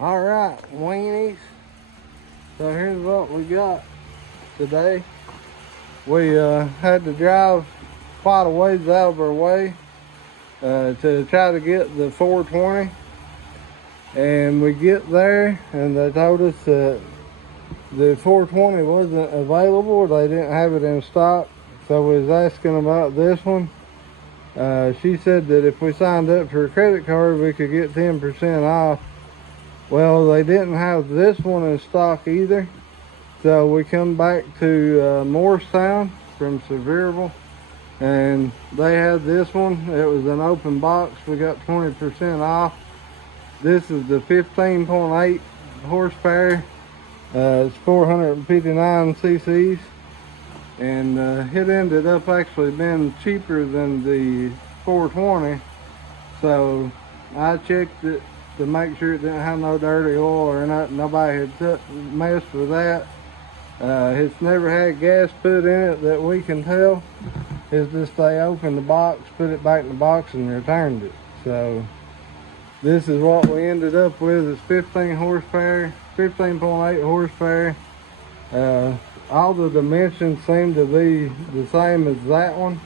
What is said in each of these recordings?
All right, weenies. So here's what we got today. We had to drive quite a ways out of our way to try to get the 420. And we get there and they told us that the 420 wasn't available. They didn't have it in stock. So we was asking about this one. She said that if we signed up for a credit card, we could get 10% off. Well, they didn't have this one in stock either. So we come back to Morristown from Sevierville, and they had this one. It was an open box. We got 20% off. This is the 15.8 horsepower. It's 459 cc's, and it ended up actually being cheaper than the 420. So I checked it to make sure it didn't have no dirty oil or not. Nobody had messed with that. It's never had gas put in it that we can tell. It's just they opened the box, put it back in the box, and returned it. So this is what we ended up with. It's 15 horsepower, 15.8 horsepower. All the dimensions seem to be the same as that one.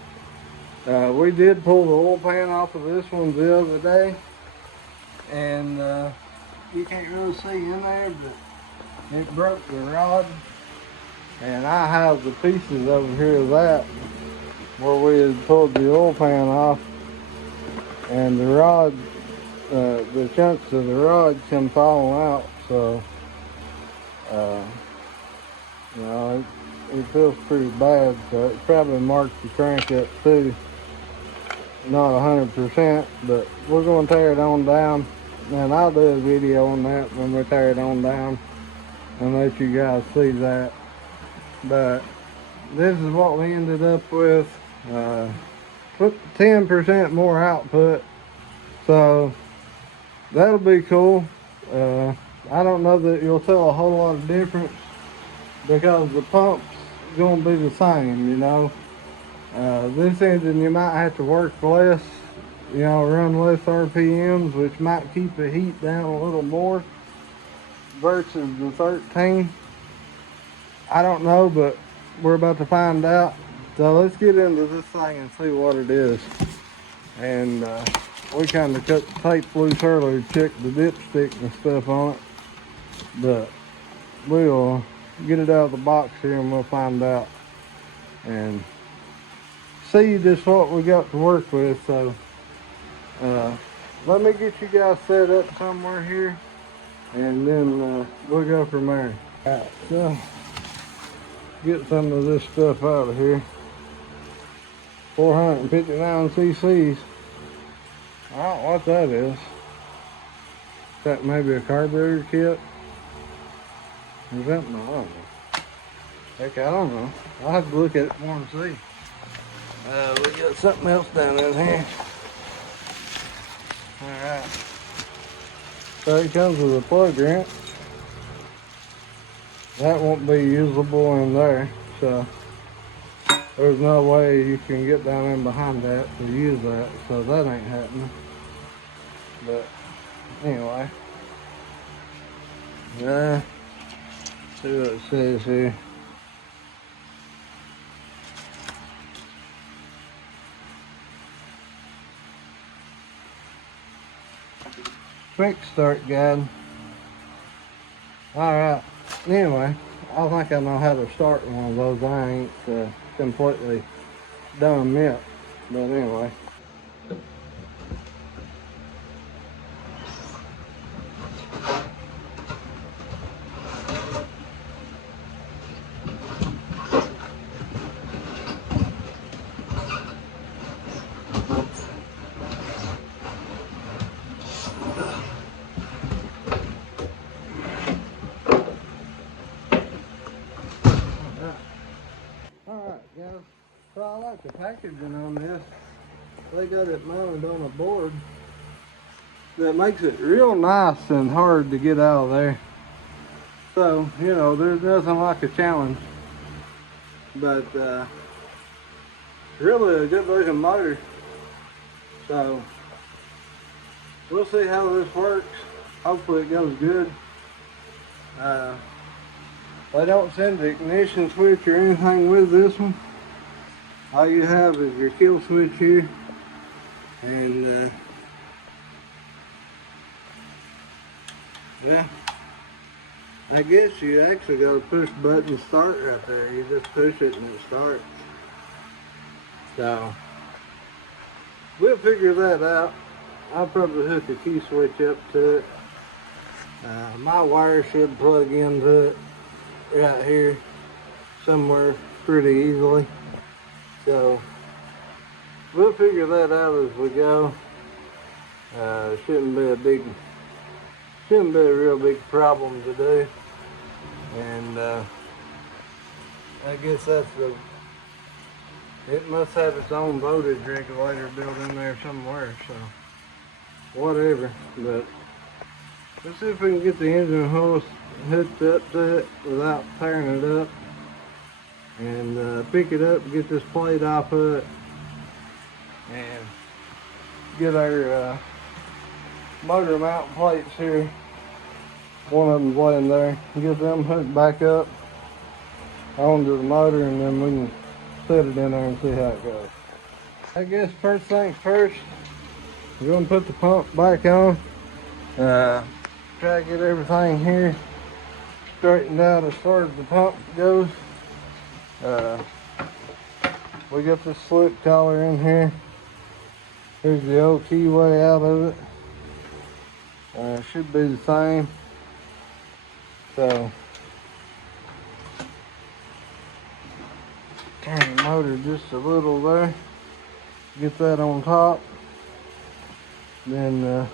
We did pull the oil pan off of this one the other day, and you can't really see in there, but it broke the rod. And I have the pieces over here of that where we had pulled the oil pan off, and the rod, the chunks of the rod come falling out. So you know, it feels pretty bad. So it probably marked the crank up too. Not 100%, but we're going to tear it on down, and I'll do a video on that when we tear it on down and let you guys see that. But this is what we ended up with. Put 10% more output, so that'll be cool. I don't know that you'll tell a whole lot of difference because the pump's gonna be the same, you know. This engine you might have to work less, you know, run less RPMs, which might keep the heat down a little more versus the 13. I don't know, but we're about to find out. So let's get into this thing and see what it is. And we kind of cut the tape loose earlier to check the dipstick and stuff on it, but we'll get it out of the box here and we'll find out and see just what we got to work with. So let me get you guys set up somewhere here, and then we'll go from there. All right, so get some of this stuff out of here. 459 cc's. I don't know what that is. Is that maybe a carburetor kit or something? I don't know. Heck, I don't know. I'll have to look at it more and see. We got something else down in here. Alright. So it comes with a plug wrench. That won't be usable in there, so there's no way you can get down in behind that to use that, so that ain't happening. But anyway, see what it says here. Quick start guide. Alright, anyway, I think I know how to start one of those. I ain't completely dumb yet, but anyway. Alright guys, so I like the packaging on this. They got it mounted on a board that makes it real nice and hard to get out of there. So, you know, there's nothing like a challenge. But really a good looking motor. So we'll see how this works. hopefully it goes good. They don't send the ignition switch or anything with this one. All you have is your kill switch here, and yeah, I guess you actually got to push button start right there. You just push it and it starts. So we'll figure that out. I'll probably hook a key switch up to it. My wire should plug into it right here somewhere pretty easily. So we'll figure that out as we go. Shouldn't be a real big problem to do. And I guess it must have its own voltage regulator built in there somewhere, so whatever. But let's see if we can get the engine hoist hooked up to it without tearing it up, and pick it up, get this plate off of it, and get our motor mount plates here. One of them's laying there. Get them hooked back up onto the motor, and then we can set it in there and see how it goes. I guess first things first, we're going to put the pump back on. Try to get everything here straightened out as far as the pump goes. We got this slip collar in here. Here's the old keyway out of it. Should be the same. So turn the motor just a little there. Get that on top. Then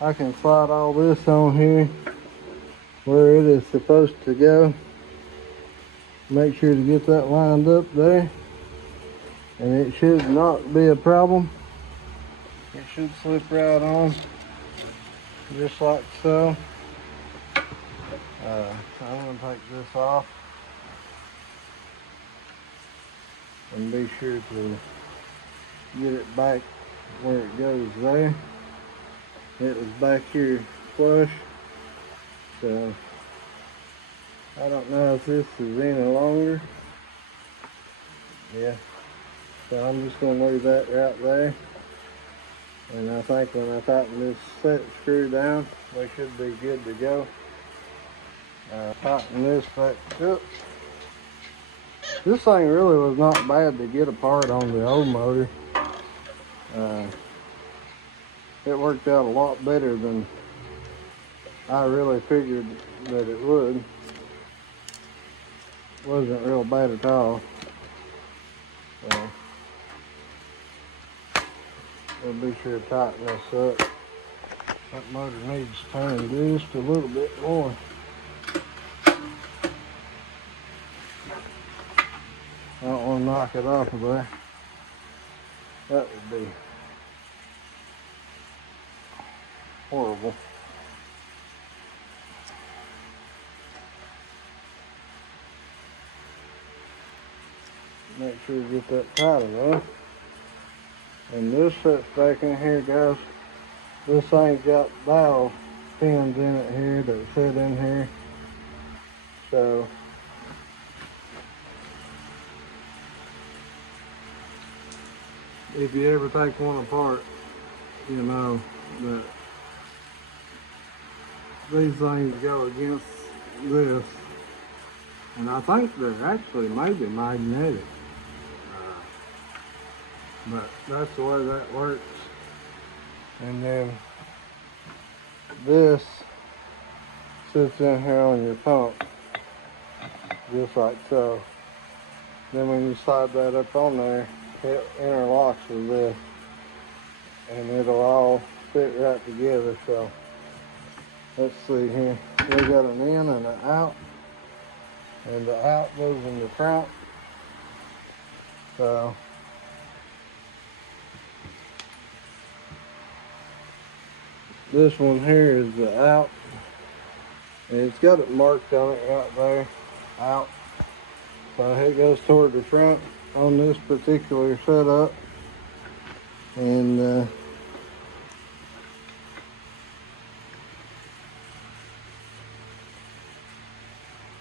I can slide all this on here where it is supposed to go. Make sure to get that lined up there, and it should not be a problem. It should slip right on, just like so. I'm going to take this off and be sure to get it back where it goes there. It was back here flush, so I don't know if this is any longer. Yeah, so I'm just going to leave that right there, and I think when I tighten this set screw down, we should be good to go. Tighten this back up. This thing really was not bad to get apart on the old motor. It worked out a lot better than I really figured that it would. Wasn't real bad at all. So we'll be sure to tighten this up. That motor needs turning just a little bit more. I don't want to knock it off of there. That would be horrible. Make sure you get that tight enough. And this sets back in here, guys. This thing's got valve pins in it here that fit in here. So if you ever take one apart, you know that these things go against this, and I think they're actually maybe magnetic, but that's the way that works. And then this sits in here on your pump, just like so. Then when you slide that up on there, it interlocks with this, and it'll all fit right together. So let's see here. We got an in and an out, and the out goes in the front. So this one here is the out, and it's got it marked on it right there, out. So it goes toward the front on this particular setup, and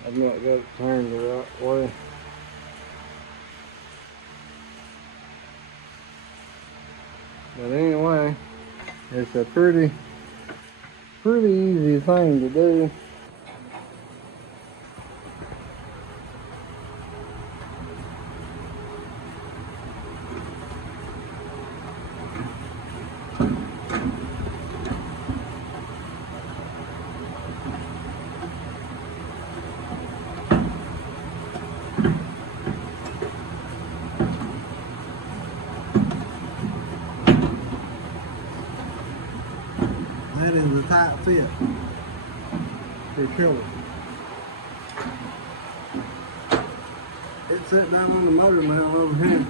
I've not got it turned the right way. But anyway, it's a pretty easy thing to do. That is a tight fit, for sure. It's set down on the motor mount over here.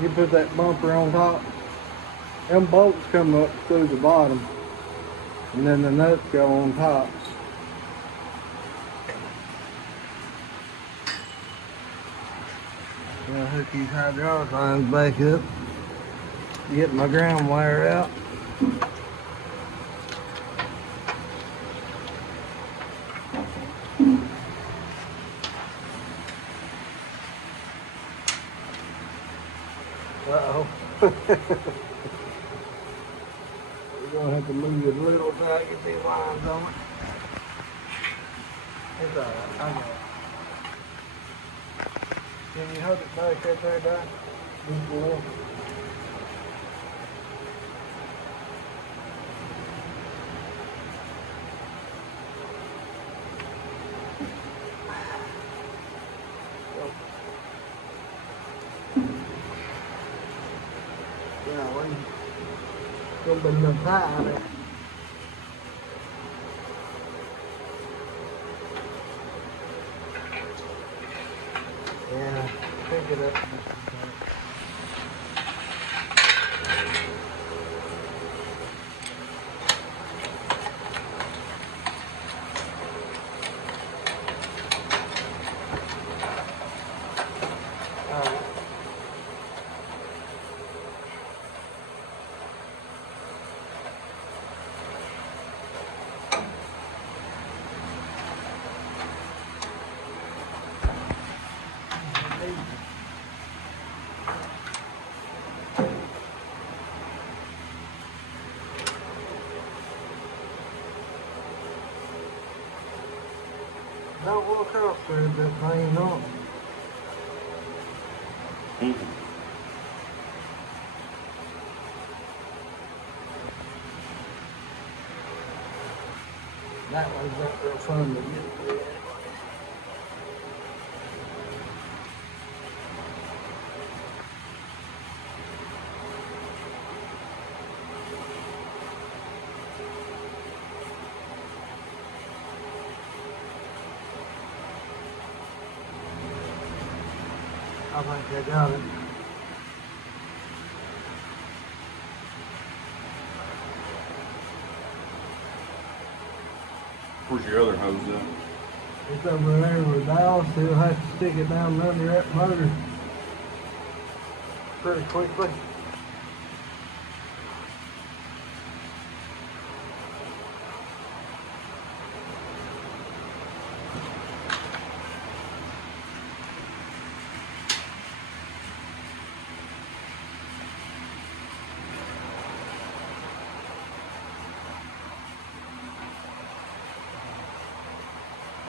You put that bumper on top, them bolts come up through the bottom, and then the nuts go on top. I'll hook these hydraulic lines back up, get my ground wire out. Uh-oh. We're gonna have to move it a little so I get these lines on it. It's alright, I got it. Can you hold it back up there, Doc? Just a little. Yeah, gonna be enough high on it. Yeah, pick it up. Don't walk off there, that thing up. That one's not real fun to get through. I think I got it. Where's your other hose at? It's over there with Dallas. He'll have to stick it down under that motor pretty quickly.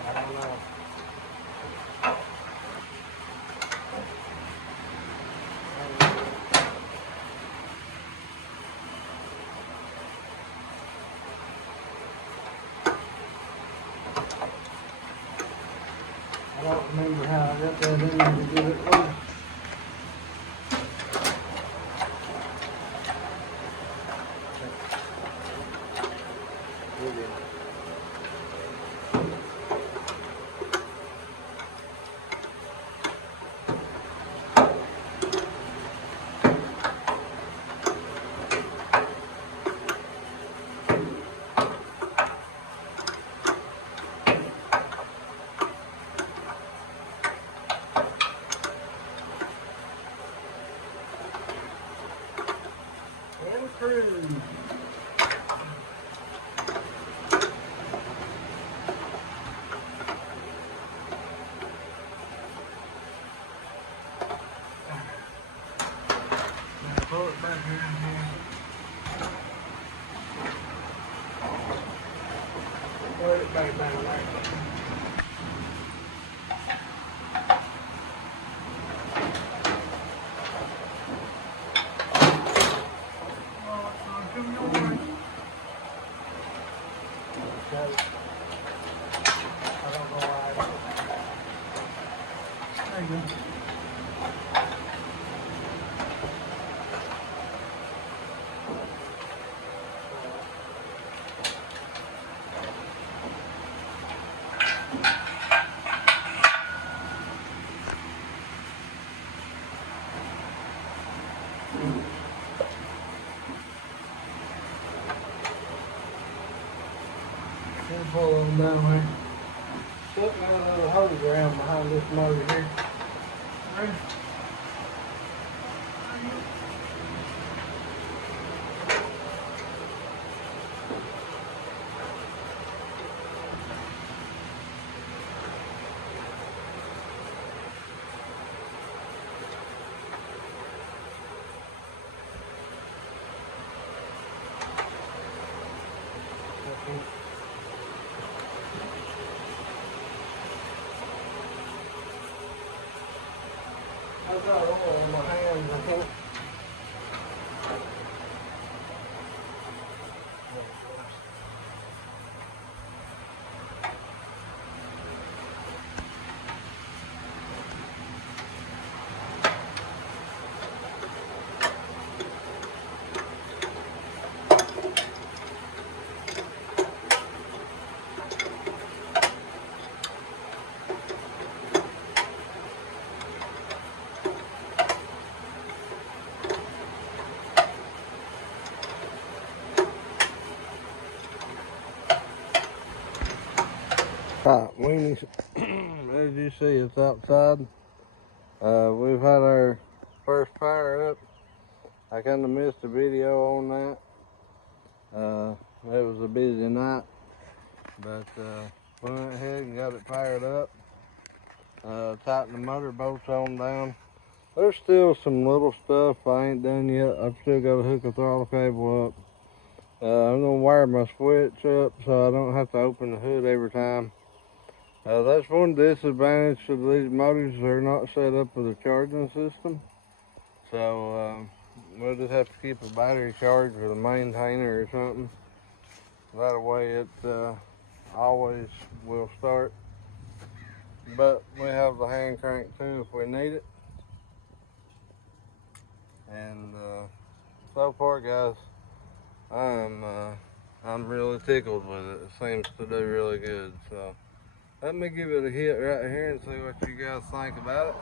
I don't know. I don't remember how I got that in there to get it loose. And cruise. pull it back here in here. Put it back down there. There you go. Pull them down there. Put me a little hose around behind this motor here. Ready? I've got oil in my hands, I think. Right, weenies, as you see, it's outside. We've had our first fire up. I kind of missed a video on that. It was a busy night, but we went ahead and got it fired up. Tightened the motor bolts on down. There's still some little stuff I ain't done yet. I've still got to hook a throttle cable up. I'm gonna wire my switch up so I don't have to open the hood every time. That's one disadvantage of these motors. They're not set up with a charging system. So we'll just have to keep a battery charged with a maintainer or something. That way it always will start. But we have the hand crank too if we need it. And so far, guys, I'm really tickled with it. It seems to do really good. So let me give it a hit right here and see what you guys think about it.